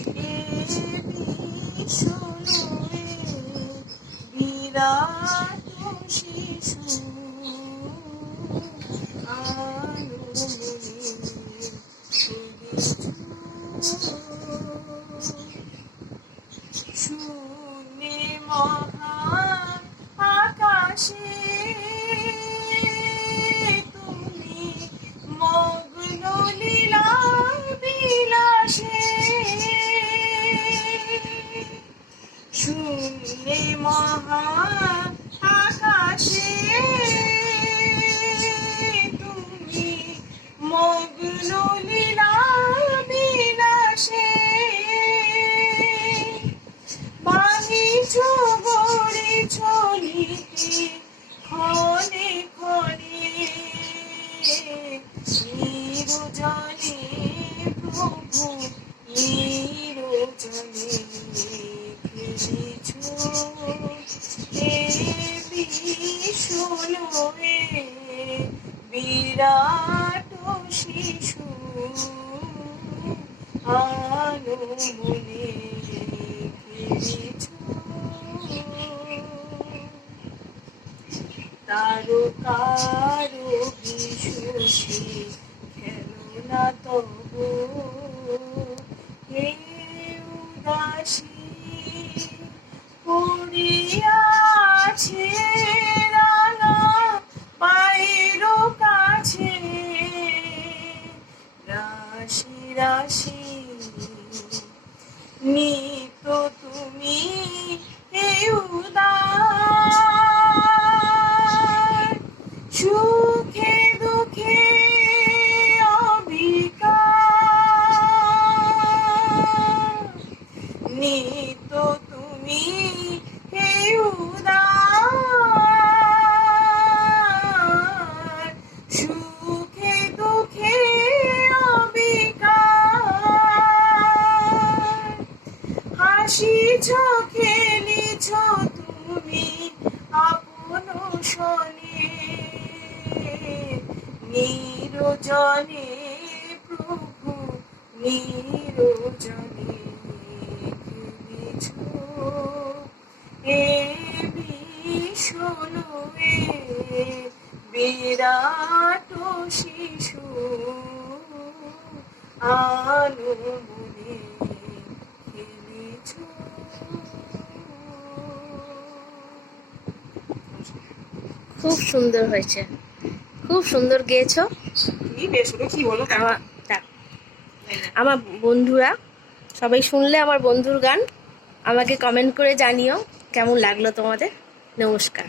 এ বিষ্ণুয়ে বিরাট শিশু আনমনে শূন্যে মহা আকাশে তুমি মগ্ন লীলা বিলাসে শূন্যে মহা আকাশে তুমি মগ্ন লীলা বিলাসে বাণিজ্য গড়েছ নীতি ক্ষণে ক্ষণে নিরজনে প্রভু নিরজনে খেলেছ এ বিষ্ণুয়ে বিরাট শিশু আনমনে খেলেছ তারকার বিশুষে খেলো না তবু হে উদাসী পড়িয়াছে রাঙা পায়ের কাছে রাশি রাশি নিত তুমি এই উদার সুখে দুঃখে অবিকার নিত তুমি এই উদার সুখে দুঃখে অবিকার হাসিছ খেলিছ তুমি আপন শনে নিরজনে প্রভু নিরজনে খেলেছ এ বিষ্ণুয়ে বিরাট শিশু আনমনে খেলেছ। খুব সুন্দর হয়েছে, খুব সুন্দর গেয়েছো। কি বলো আমার বন্ধুরা সবাই শুনলে আমার বন্ধুর গান আমাকে কমেন্ট করে জানিও কেমন লাগলো তোমাদের। নমস্কার।